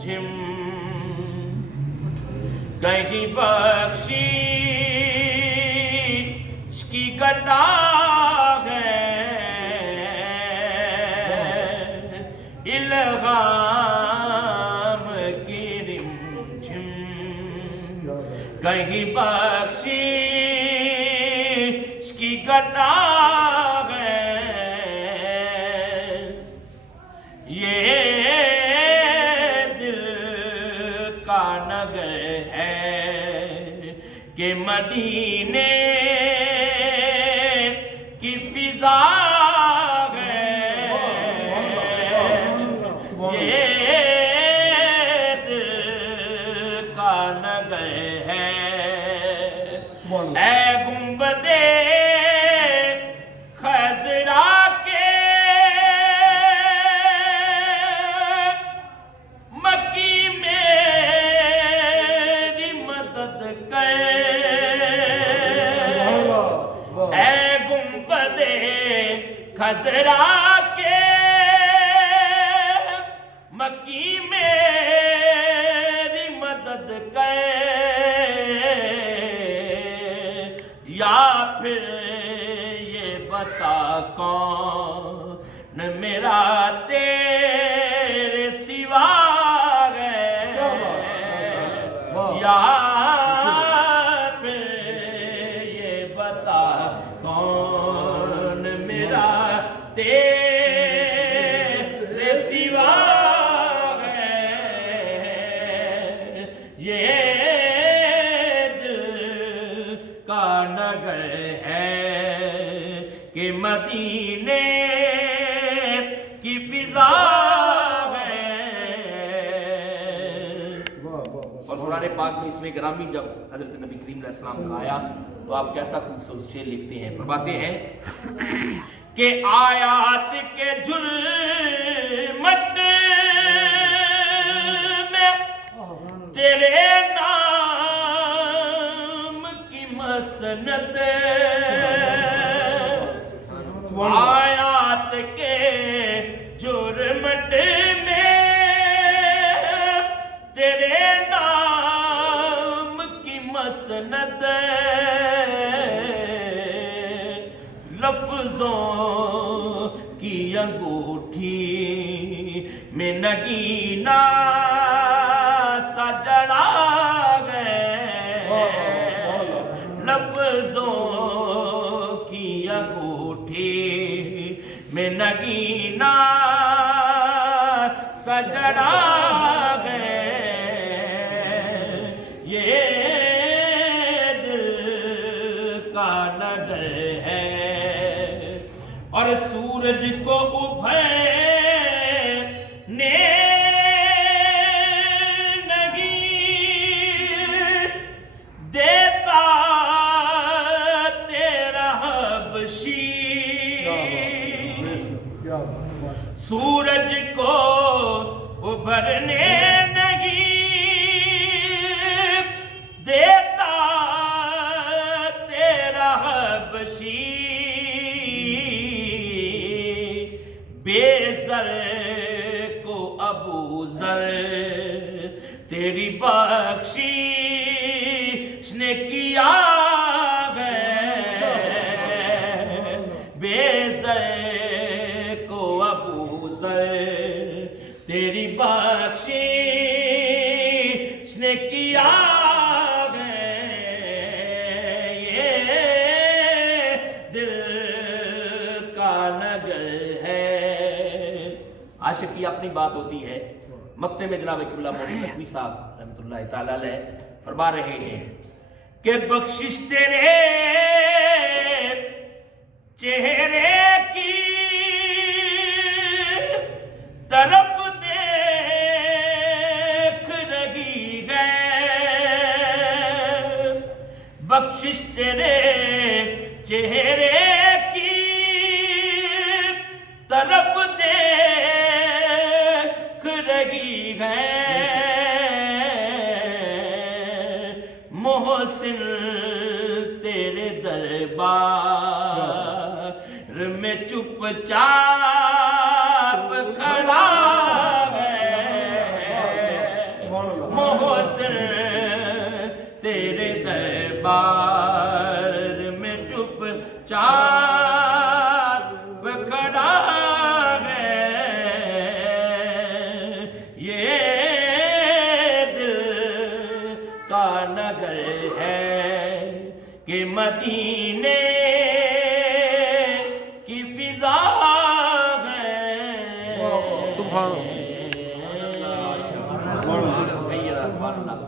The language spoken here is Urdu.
جھم کہیں بخشش کی گدا ہے الہام کی رم جھم کہیں بخشش کی گدا کہ مدینے کی فضا ہے یہ دل کا نگر ہے اے گنبدِ خضرا کے مکی میری مدد کر خضرا کے مکی میری مدد کر یا پھر یہ بتا کون میرا تیرے سوا ہے یا پھر یہ بتا کون میرا تیرے سوا ہے یہ دل کا نگر ہے کہ مدینے کی فضا ہے اور قرآن پاک میں اس میں گرامی جب حضرت نبی کریم علیہ السلام کا آیا تو آپ کیسا خوبصورت شعر لکھتے ہیں فرماتے ہیں کہ آیات کے جھلمٹ میں تیرے نام کی مسند آیات کے جھلمٹ میں تیرے نام کی مسند لفظوں کی انگوٹھی میں نگینہ سا جڑا ہے لفظوں کی انگوٹھی میں نگینہ سا جڑا ہے یہ دل کا نگر ہے اور سورج کو ابھرنے نہیں دیتا تیرا حبشی سورج کو ابھرنے نہیں دیتا تیرا حبشی بے زر کو ابو ذر تیری بخشش نے کیا ہے بے زر کو ابو ذر تیری بخشش نے کیا ہے یہ دل کا نگر ہے عاشق کی اپنی بات ہوتی ہے مکتے میں جناب قبلہ محسن نقوی صاحب رحمۃ اللہ تعالی علیہ فرما رہے ہیں کہ بخشش تیرے چہرے کی طرف دیکھ رہی ہے بخشش تیرے چہرے کی طرف دیکھ رہی ہے محسن تیرے دربار میں چپ چاپ کھڑا ہے کہ مدینے کی فضا ہے. سبحان سبحان اللہ.